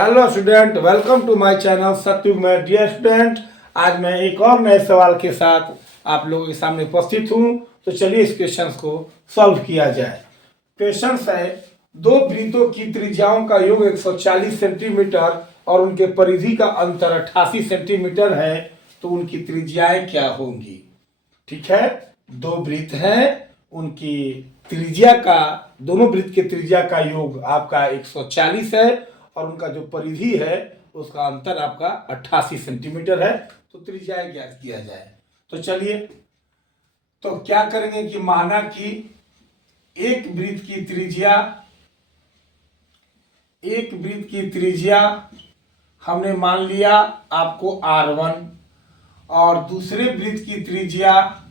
Hello student, welcome to my channel Satyug में। Dear student, आज मैं एक और नए सवाल के साथ आप लोगों के सामने उपस्थित हूं। तो चलिए इस क्वेश्चन को सॉल्व किया जाए। क्वेश्चन है, दो वृत्तों की त्रिज्याओं का योग 140 सेंटीमीटर और उनके परिधि का अंतर 88 सेंटीमीटर है, तो उनकी त्रिज्याएं क्या होंगी। ठीक है, दो वृत्त हैं, उनकी त्रिज्या का, दोनों वृत्त के त्रिज्या का योग आपका 140 है और उनका जो परिधि है उसका अंतर आपका 88 सेंटीमीटर है। तो त्रिज्या ज्ञात किया जाए। तो चलिए, तो क्या करेंगे कि माना कि एक वृत्त की त्रिज्या हमने मान लिया आपको R1 और दूसरे वृत्त की त्रिज्या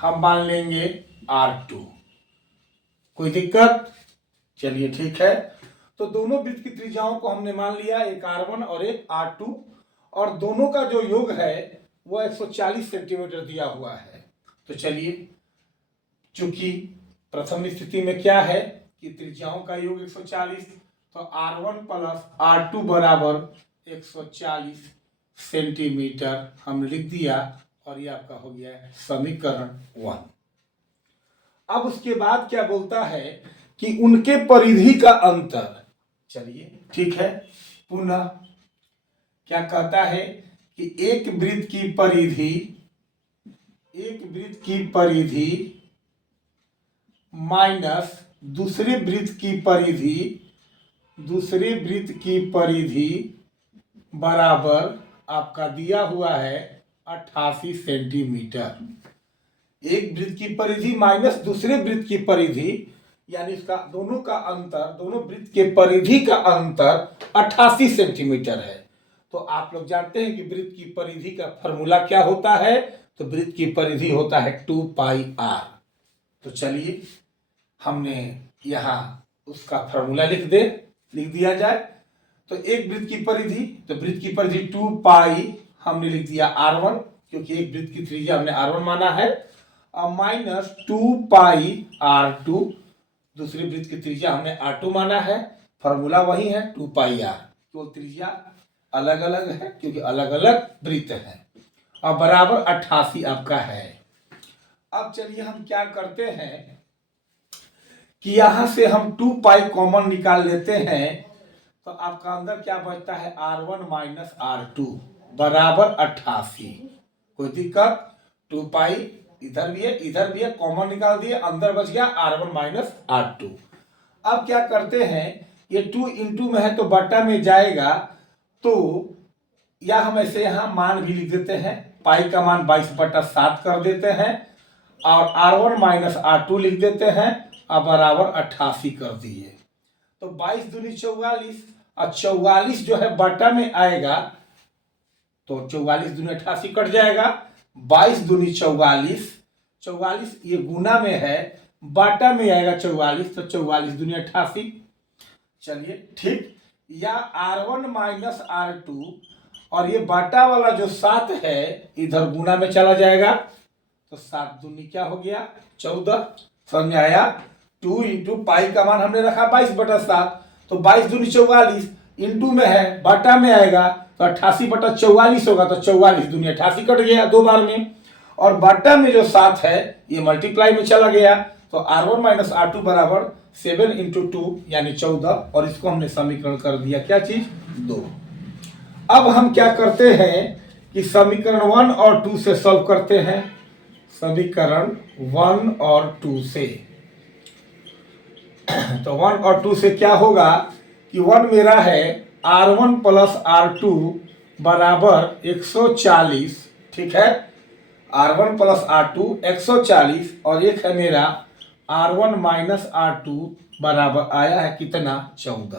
हम मान लेंगे R2। कोई दिक्कत? चलिए ठीक है। तो दोनों वृत्त की त्रिज्याओं को हमने मान लिया, एक R1 और एक R2, और दोनों का जो योग है वह 140 सेंटीमीटर दिया हुआ है। तो चलिए, चूंकि प्रथम स्थिति में क्या है कि त्रिज्याओं का योग 140, तो R1 प्लस R2 बराबर 140 सेंटीमीटर हम लिख दिया और ये आपका हो गया है समीकरण 1। अब उसके बाद क्या बोलता है कि उनके परिधि का अंतर। चलिए ठीक है, पुनः क्या कहता है कि एक वृत्त की परिधि माइनस दूसरे वृत्त की परिधि बराबर आपका दिया हुआ है 88 सेंटीमीटर। एक वृत्त की परिधि माइनस दूसरे वृत्त की परिधि, यानी इसका दोनों का अंतर, दोनों वृत्त के परिधि का अंतर 88 सेंटीमीटर है। तो आप लोग जानते हैं कि वृत्त की परिधि का फॉर्मूला क्या होता है। तो वृत्त की परिधि होता है 2 पाई r। तो चलिए हमने यहाँ उसका फॉर्मूला लिख दिया जाए। तो एक वृत्त की परिधि, तो वृत्त की परिधि 2 पाई हमने लिख दिया R1, क्योंकि एक वृत्त की त्रिज्या हमने R1 माना है, और माइनस 2 पाई R2, दूसरी वृत्त की त्रिज्या हमने R2 माना है। फॉर्मूला वही है 2 पाई r, केवल त्रिज्या अलग अलग है क्योंकि अलग अलग वृत्त है, और बराबर 88 आपका है। अब चलिए हम क्या करते हैं कि यहां से हम 2 पाई कॉमन निकाल लेते हैं। तो आपका अंदर क्या बचता है, R1 माइनस R2 बराबर 88। कोई दिक्कत? 2 पाई इधर भी है, कॉमन निकाल दिए, अंदर बच गया R1 माइनस R2। अब क्या करते हैं, ये 2 इंटू में है तो बटा में जाएगा, तो या हम ऐसे यहां मान भी लिख देते हैं, पाई का मान 22/7 कर देते हैं और R1 माइनस R2 लिख देते हैं और बराबर 88 कर दिए। तो 22 दूनी 44 और 44 जो है बटा में आएगा, तो 44 दूनी 88 कट जाएगा। 22 दूनी 44, 44 ये गुना में है, बाटा में आएगा 44, तो 44 दूनी 88। चलिए ठीक, या R1 माइनस R2 और ये बाटा वाला जो 7 है इधर गुना में चला जाएगा, तो 7 दूनी क्या हो गया 14। समझ में आया? 2 इंटू पाई का मान हमने रखा 22/7, तो 22 दूनी 44, इंटू में है बाटा में आएगा तो 88/44 होगा, तो 44 दूनी 88 कट गया 2 बार में, और बाटा में जो 7 है ये मल्टीप्लाई में चला गया, तो R1 माइनस R2 बराबर 7 इंटू 2 यानी 14, और इसको हमने समीकरण कर दिया क्या चीज 2। अब हम क्या करते हैं कि समीकरण 1 और 2 से सॉल्व करते हैं। समीकरण 1 और 2 से, तो 1 और 2 से क्या होगा कि 1 मेरा है R1 प्लस R2 बराबर 140। ठीक है, R1 प्लस R2 140, और एक है मेरा R1 माइनस R2 बराबर आया है कितना 14।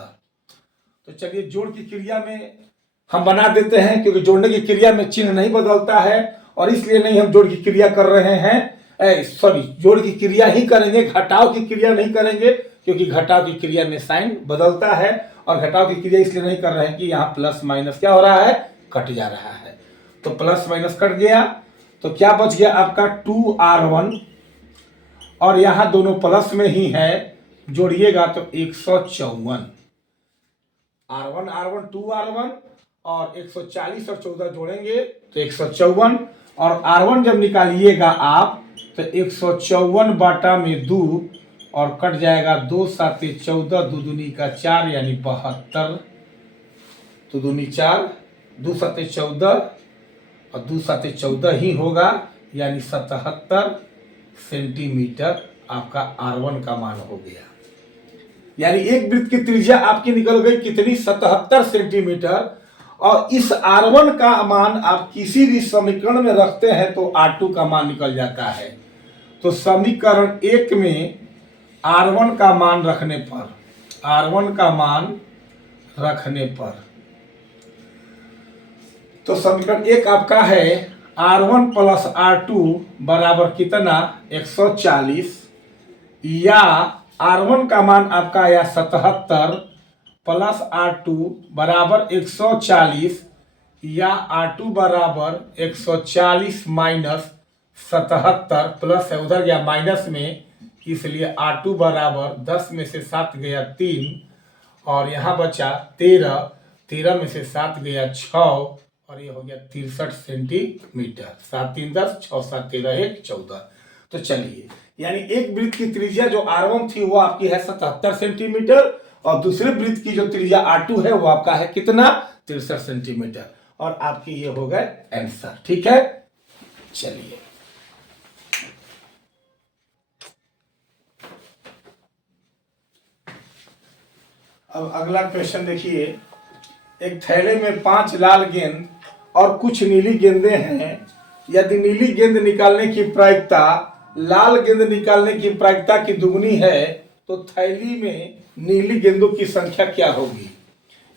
तो चलिए जोड़ की क्रिया में हम बना देते हैं, क्योंकि जोड़ने की क्रिया में चिन्ह नहीं बदलता है और इसलिए नहीं हम जोड़ की क्रिया कर रहे हैं। सॉरी, जोड़ की क्रिया ही करेंगे, घटाव की क्रिया नहीं करेंगे, क्योंकि घटाव की क्रिया में साइन बदलता है, और घटाव की क्रिया इसलिए नहीं कर रहे हैं कि यहाँ प्लस माइनस क्या हो रहा है, कट जा रहा है। तो प्लस माइनस कट गया, तो क्या बच गया आपका 2R1, और यहाँ दोनों प्लस में ही है, जोड़िएगा तो 154। R1 2R1 और 140 और 14 जोड़ेंगे तो 154 और R1 जब निकालिएगा आप तो 154 बाटा में 2 और कट जाएगा 2 साते 14 दो दूनी का 4 यानी 72 तो दूनी 4 2 साते 14 और 2 साते 14 ही होगा यानी 77 सेंटीमीटर आपका R1 का मान हो गया। यानी एक वृत्त की त्रिज्या आपकी निकल गई कितनी 77 सेंटीमीटर और इस R1 का मान आप किसी भी समीकरण में रखते हैं तो R2 का मान निकल जाता है। तो समीकरण 1 में R1 का मान रखने पर तो समीकरण 1 आपका है R1 प्लस R2 बराबर कितना 140 या R1 का मान आपका आया 77 प्लस R2 बराबर 140 या R2 बराबर 140 माइनस 77 प्लस है उधर गया माइनस में इसलिए R2 बराबर 10 में से 7 गया 3 और यहाँ बचा 13 में से 7 गया 6 और ये हो गया 63 सेंटीमीटर 7 3 10 6 7 13 1 14। तो चलिए यानी एक वृत्त की त्रिज्या जो R1 थी वो आपकी है 77 सेंटीमीटर और दूसरे वृत्त की जो त्रिज्या R2 है वो आपका है कितना 63 सेंटीमीटर और आपकी ये हो गए आंसर। ठीक है चलिए अब अगला क्वेश्चन देखिए। एक थैले में 5 लाल गेंद और कुछ नीली गेंदें हैं। यदि नीली गेंद निकालने की प्रायिकता लाल गेंद निकालने की प्रायिकता की दुगनी है तो थैली में नीली गेंदों की संख्या क्या होगी।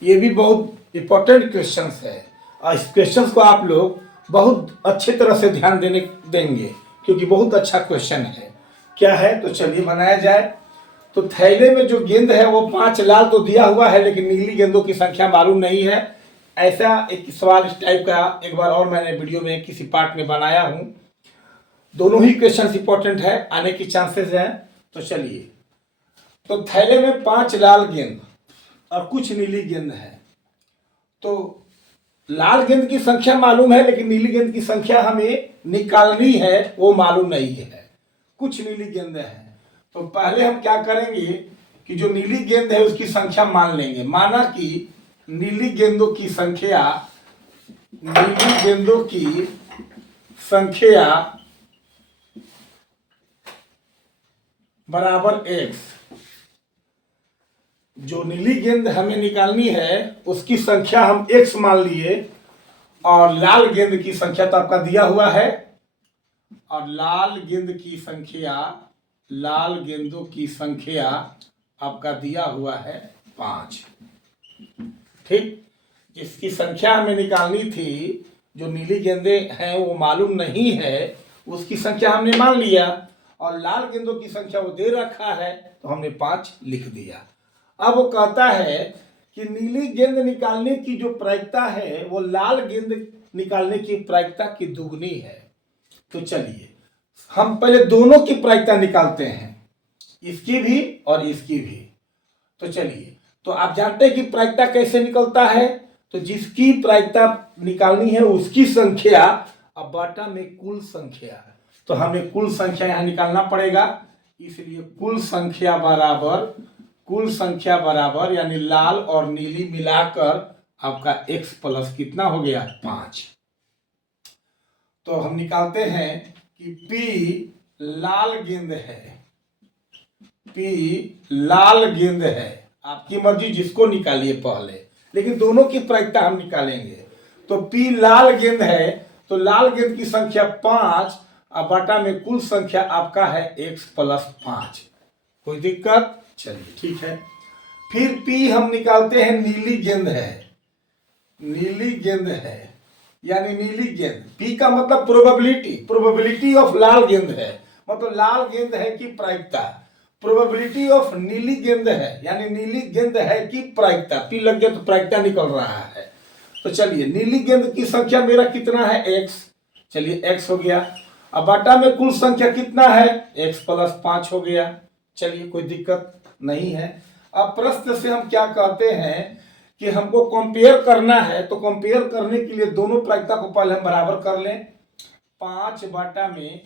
ये भी बहुत इंपॉर्टेंट क्वेश्चन है और इस क्वेश्चन को आप लोग बहुत अच्छे तरह से ध्यान देंगे क्योंकि बहुत अच्छा क्वेश्चन है। क्या है तो चलिए बनाया जाए। तो थैले में जो गेंद है वो 5 लाल तो दिया हुआ है लेकिन नीली गेंदों की संख्या मालूम नहीं है। ऐसा एक सवाल इस टाइप का एक बार और मैंने वीडियो में किसी पार्ट में बनाया हूं। दोनों ही क्वेश्चन इंपॉर्टेंट है आने की चांसेस हैं। तो चलिए तो थैले में 5 लाल गेंद और कुछ नीली गेंद है। तो लाल गेंद की संख्या मालूम है लेकिन नीली गेंद की संख्या हमें निकालनी है वो मालूम नहीं है। कुछ नीली गेंदें हैं तो पहले हम क्या करेंगे कि जो नीली गेंद है उसकी संख्या मान लेंगे। माना कि नीली गेंदों की संख्या बराबर x। जो नीली गेंद हमें निकालनी है उसकी संख्या हम x मान लिए और लाल गेंद की संख्या तो आपका दिया हुआ है और लाल गेंदों की संख्या आपका दिया हुआ है 5। ठीक जिसकी संख्या हमें निकालनी थी जो नीली गेंदें हैं वो मालूम नहीं है उसकी संख्या हमने मान लिया और लाल गेंदों की संख्या वो दे रखा है तो हमने 5 लिख दिया। अब वो कहता है कि नीली गेंद निकालने की जो प्रायिकता है वो लाल गेंद निकालने की प्रायिकता की दुगनी है। तो चलिए हम पहले दोनों की प्रायिकता निकालते हैं इसकी भी और इसकी भी। तो चलिए तो आप जानते हैं कि प्रायिकता कैसे निकलता है। तो जिसकी प्रायिकता निकालनी है उसकी संख्या अब बाटा में कुल संख्या है तो हमें कुल संख्या यहां निकालना पड़ेगा। इसलिए कुल संख्या बराबर यानी लाल और नीली मिलाकर आपका x प्लस कितना हो गया 5। तो हम निकालते हैं कि P लाल गेंद है। आपकी मर्जी जिसको निकालिए पहले लेकिन दोनों की प्रायिकता हम निकालेंगे। तो P लाल गेंद है तो लाल गेंद की संख्या 5 और बाटा में कुल संख्या आपका है x प्लस 5। कोई दिक्कत चलिए ठीक है। फिर P हम निकालते हैं नीली गेंद है यानी नीली गेंद P का मतलब प्रोबेबिलिटी ऑफ लाल गेंद है मतलब लाल गेंद है कि प्रायिकता। प्रोबेबिलिटी ऑफ नीली गेंद है यानी नीली गेंद है कि प्रायिकता। P लग गया तो प्रायिकता निकल रहा है। तो चलिए नीली गेंद की संख्या मेरा कितना है x। चलिए x हो गया। अब बाटा में कुल संख्या कितना है x प्लस 5 हो गया। चलिए कोई दिक्कत नहीं है। अब प्रश्न से हम क्या कहते हैं कि हमको कंपेयर करना है, तो कंपेयर करने के लिए दोनों प्रायिकता को पहले हम बराबर कर लें। 5 बटा में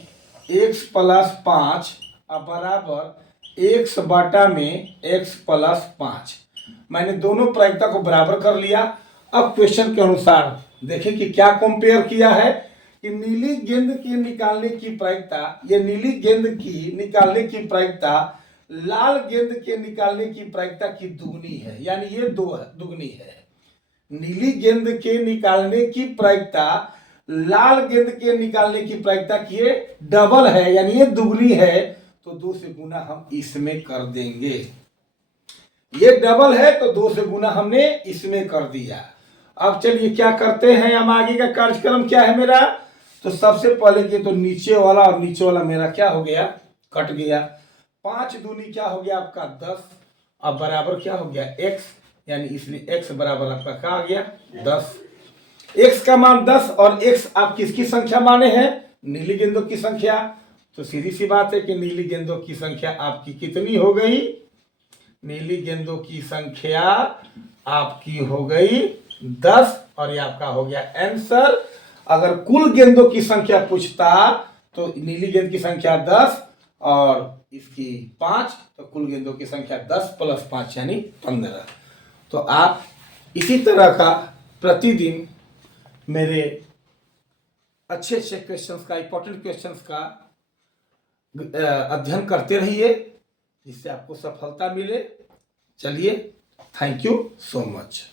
x प्लस 5 अब बराबर x बटा में x प्लस 5। मैंने दोनों प्रायिकता को बराबर कर लिया। अब क्वेश्चन के अनुसार देखें कि क्या कंपेयर किया है कि नीली गेंद की निकालने की प्रायिकता, ये नीली गेंद की निकालने की प्रायिकता लाल गेंद के निकालने की प्रायिकता की दुगनी है, यानी ये दुगनी है। नीली गेंद के निकालने की प्रायिकता लाल गेंद के निकालने की प्रायिकता की ये डबल है, यानी ये दुगनी है, तो 2 से गुना हम इसमें कर देंगे। ये डबल है तो 2 से गुना हमने इसमें कर दिया। अब चलिए क्या करते हैं, हम आगे का कार्यक्रम क्या है मेरा, तो सबसे पहले कि तो नीचे वाला और नीचे वाला मेरा क्या हो गया, कट गया। 5 दूनी क्या हो गया आपका 10, अब बराबर क्या हो गया x, यानी इसलिए x बराबर आपका क्या आ गया 10। x का मान 10 और x आप किसकी संख्या माने हैं, नीली गेंदों की संख्या। तो सीधी सी बात है कि नीली गेंदों की संख्या आपकी कितनी हो गई, नीली गेंदों की संख्या आपकी हो गई 10 और ये आपका हो गया आंसर। अगर कुल गेंदों की संख्या पूछता तो नीली गेंद की संख्या 10 और इसकी 5, तो कुल गेंदों की संख्या 10 प्लस 5 यानी 15। तो आप इसी तरह का प्रतिदिन मेरे अच्छे अच्छे क्वेश्चंस का, इंपॉर्टेंट क्वेश्चंस का अध्ययन करते रहिए, जिससे आपको सफलता मिले। चलिए, थैंक यू सो मच।